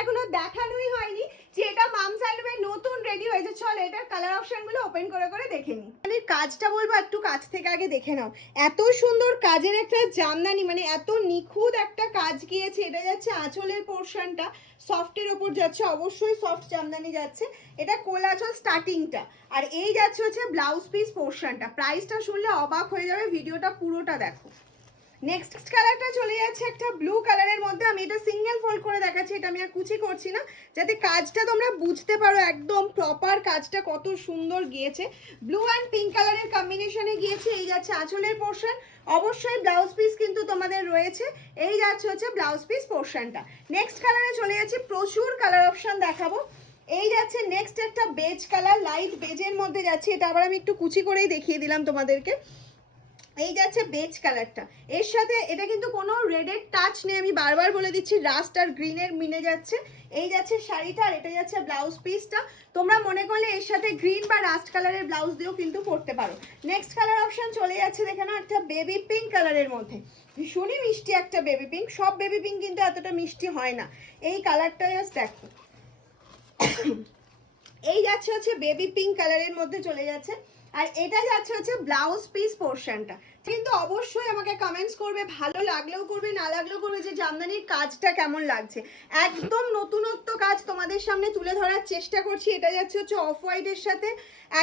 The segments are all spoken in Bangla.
এখনো দেখানোই হয়নি যে এটা মামস অ্যালবামের নতুন রেডি হয়েছে। চলো এটার কালার অপশনগুলো ওপেন করে করে দেখে নিই। মানে কাজটা বলবো একটু কাছ থেকে আগে দেখে নাও। এত সুন্দর কাজের একটা জামদানি, মানে এত নিখুঁত একটা কাজ গিয়েছে। এটা যাচ্ছে আঁচলের পোর্শনটা সফটের ওপর যাচ্ছে, অবশ্যই সফট জামদানি যাচ্ছে। এটা কোলাচল স্টার্টিংটা, আর এই যাচ্ছে হচ্ছে ব্লাউজ পিস পোর্শনটা। প্রাইসটা শুনলে অবাক হয়ে যাবে, ভিডিওটা পুরোটা দেখো। নেক্সট কালারটা চলে যাচ্ছে একটা ব্লু কালারের মধ্যে। আমি এটা সিঙ্গেল ফোল্ড করে দেখাচ্ছি, এটা আমি আর কুচি করছি না, যাতে কাজটা তোমরা বুঝতে পারো একদম প্রপার কাজটা কত সুন্দর গিয়েছে। ব্লু অ্যান্ড পিঙ্ক কালারের কম্বিনেশনে গিয়েছে। এই যাচ্ছে আঁচলের পোর্শন, অবশ্যই ব্লাউজ পিস কিন্তু তোমাদের রয়েছে। এই যাচ্ছে হচ্ছে ব্লাউজ পিস পোর্শনটা। নেক্সট কালারে চলে যাচ্ছে, প্রচুর কালার অপশন দেখাবো। এই যাচ্ছে নেক্সট একটা বেজ কালার, লাইট বেজের মধ্যে যাচ্ছে। এটা আবার আমি একটু কুচি করেই দেখিয়ে দিলাম তোমাদেরকে। এই যাচ্ছে বেজ কালারটা, এর সাথে এটা কিন্তু কোনো রেডের টাচ নেই, আমি বারবার বলে দিচ্ছি, রাস্ট আর গ্রিনের মিলে যাচ্ছে। এই যাচ্ছে শাড়িটা, আর এটা যাচ্ছে ব্লাউজ পিসটা। তোমরা মনে করলে এর সাথে গ্রিন বা রাস্ট কালারের ব্লাউজ দিয়েও কিন্তু পরতে পারো। নেক্সট কালার অপশন চলে যাচ্ছে দেখে নাও একটা বেবি পিঙ্ক কালারের মধ্যে। ভীষণই মিষ্টি একটা বেবি পিঙ্ক, সব বেবি পিঙ্ক কিন্তু এতটা মিষ্টি হয় না। এই কালারটা জাস্ট দেখো। এই যাচ্ছে হচ্ছে বেবি পিঙ্ক কালারের মধ্যে চলে যাচ্ছে, আর এটা যাচ্ছে হচ্ছে ব্লাউজ পিস পোর্শনটা। কিন্তু অবশ্যই আমাকে কমেন্টস করবে, ভালো লাগলেও করবে, না লাগলেও করবে, যে জামদানির কাজটা কেমন লাগছে। একদম নতুনত্ব কাজ তোমাদের সামনে তুলে ধরার চেষ্টা করছি। এটা যাচ্ছে হচ্ছে অফ হোয়াইটের সাথে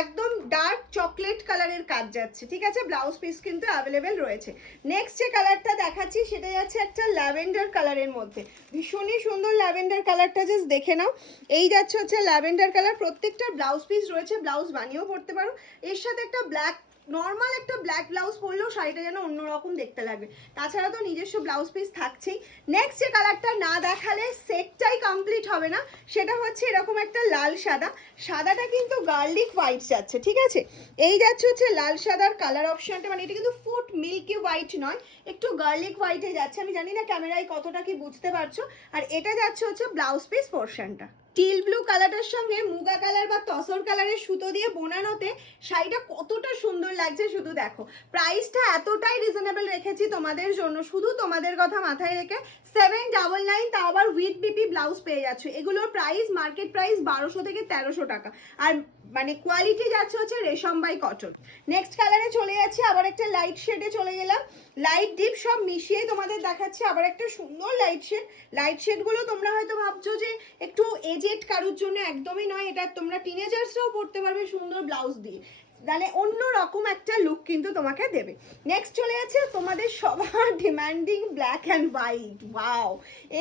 একদম ডার্ক চকলেট কালারের কাজ যাচ্ছে, ঠিক আছে। ব্লাউজ পিস কিন্তু অ্যাভেলেবেল রয়েছে। নেক্সট যে কালারটা দেখাচ্ছি সেটা যাচ্ছে একটা ল্যাভেন্ডার কালারের মধ্যে। ভীষণই সুন্দর ল্যাভেন্ডার কালারটা, জাস্ট দেখে নাও। এই যাচ্ছে হচ্ছে ল্যাভেন্ডার কালার, প্রত্যেকটা ব্লাউজ পিস রয়েছে, ব্লাউজ বানিয়েও পড়তে পারো। এর সাথে একটা ব্ল্যাক, নর্মাল একটা ব্ল্যাক ব্লাউজ পরলেও শাড়িটা যেন অন্যরকম দেখতে লাগবে। তাছাড়া তো নিজস্ব ব্লাউজ পিস থাকছেই। নেক্সট যে কালারটা না দেখালে সেটটাই কমপ্লিট হবে না, সেটা হচ্ছে এরকম একটা লাল সাদা। সাদাটা কিন্তু গার্লিক হোয়াইট যাচ্ছে, ঠিক আছে। এই যাচ্ছে হচ্ছে লাল সাদার কালার অপশনটা, মানে এটা কিন্তু ফুট মিল্কি হোয়াইট নয়, একটু গার্লিক হোয়াইটে যাচ্ছে। আমি জানি না ক্যামেরায় কতটা কি বুঝতে পারছো। আর এটা যাচ্ছে হচ্ছে ব্লাউজ পিস পোর্শনটা। টিল ব্লু কালারটার সঙ্গে মুগা কালার বা তসর কালারের সুতো দিয়ে বোনানোতে শাড়িটা কতটা সুন্দর লাগছে শুধু দেখো। প্রাইসটা এতটাই রিজনেবল রেখেছি তোমাদের জন্য, শুধু তোমাদের কথা মাথায় রেখে 799, তা আবার উইথ বিপি ব্লাউজ পেয়ে যাচ্ছ। এগুলোর প্রাইস মার্কেট প্রাইস 1200 থেকে 1300 টাকা, আর মানে কোয়ালিটি যাচ্ছে হচ্ছে রেশম বাই কটন। নেক্সট কালারে চলে যাচ্ছে, আবার একটা লাইট শেডে চলে গেলাম। লাইট ডিপ সব মিশিয়ে তোমাদের দেখাচ্ছে আবার একটা সুন্দর লাইট শেড। লাইট শেডগুলো তোমরা হয়তো ভাবছো যে একটু এজেড কারোর জন্য, একদমই নয়। এটা তোমরা টিনেজার্সরাও পরতে পারবে সুন্দর ব্লাউজ দিয়ে, মানে অন্য রকম একটা লুক কিন্তু তোমাকে দেবে। নেক্সট চলে যাচ্ছে তোমাদের সবার demanding black and white. Wow,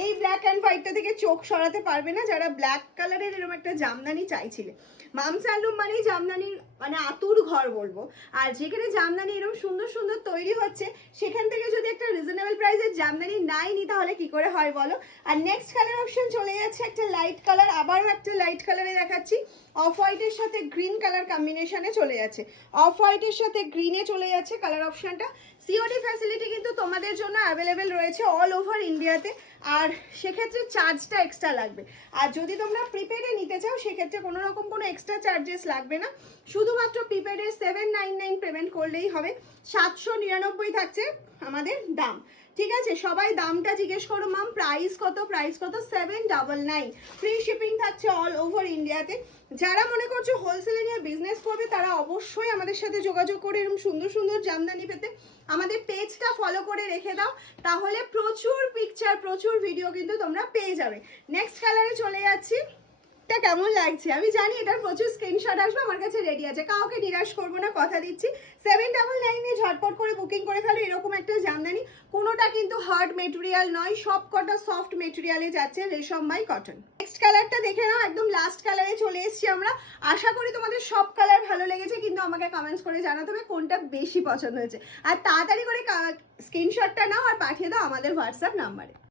এই ব্ল্যাক অ্যান্ড হোয়াইটটা থেকে চোখ সরাতে পারবে না যারা ব্ল্যাক কালারের এরকম একটা জামদানি চাইছিলে। মামস হ্যান্ডলুম মানেই জামদানির মানে আতুর ঘর বলবো। আর যেখানে জামদানি এরকম সুন্দর সুন্দর তৈরি হচ্ছে, সেখান থেকে যদি একটা রিজনেবল প্রাইসের জামদানি নাই নি, তাহলে কি করে হয় বলো। আর নেক্সট কালার অপশন চলে যাচ্ছে একটা লাইট কালার, আবারও একটা লাইট কালারে দেখাচ্ছি। অফ হোয়াইটের সাথে গ্রিন কালার কম্বিনেশনে চলে যাচ্ছে, অফ হোয়াইটের সাথে গ্রিনে চলে যাচ্ছে কালার অপশনটা। সিওডি ফ্যাসিলিটি কিন্তু তোমাদের জন্য অ্যাভেলেবেল রয়েছে অল ওভার ইন্ডিয়াতে, আর সেক্ষেত্রে চার্জটা এক্সট্রা লাগবে। আর যদি তোমরা প্রিপেডে নিতে চাও, সেক্ষেত্রে কোনো রকম কোনো এক্সট্রা চার্জেস লাগবে না, শুধুমাত্র প্রিপেডে 799 পেমেন্ট করলেই হবে। 799 থাকছে আমাদের দাম, ঠিক আছে। সবাই দামটা জিজ্ঞেস করো, মাম প্রাইস কত, প্রাইস কত। 799, ফ্রি শিপিং থাকছে অল ওভার ইন্ডিয়াতে। যারা মনে করছো হোলসেলে নিয়ে বিজনেস করবে, তারা অবশ্যই আমাদের সাথে যোগাযোগ করে এরকম সুন্দর সুন্দর জামদানি পেতে আমাদের পেজটা ফলো করে রেখে দাও, তাহলে প্রচুর পিকচার প্রচুর ভিডিও কিন্তু তোমরা পেয়ে যাবে। নেক্সট কালারে চলে যাচ্ছি। এটা কেমন লাগছে আমি জানি, এটার প্রচুর স্ক্রিনশট আসবে, আমার কাছে রেডি আছে, কাউকে নিরাশ করবো না, কথা দিচ্ছি। 799 এ ঝটপট করে বুকিং করে ফেলো এরকম একটা জামদানি। কোনোটা কিন্তু হার্ড মেটেরিয়াল নয়, সব কটা সফট মেটেরিয়ালে যাচ্ছে, রেশম বাই কটন। নেক্সট কালারটা দেখে নাও, একদম লাস্ট কালারে চলে এসেছি আমরা। আশা করি তোমাদের সব কালার ভালো লেগেছে, কিন্তু আমাকে কমেন্টস করে জানাতে হবে কোনটা বেশি পছন্দ হয়েছে। আর তাড়াতাড়ি করে স্ক্রিনশটটা নাও আর পাঠিয়ে দাও আমাদের হোয়াটসঅ্যাপ নাম্বারে।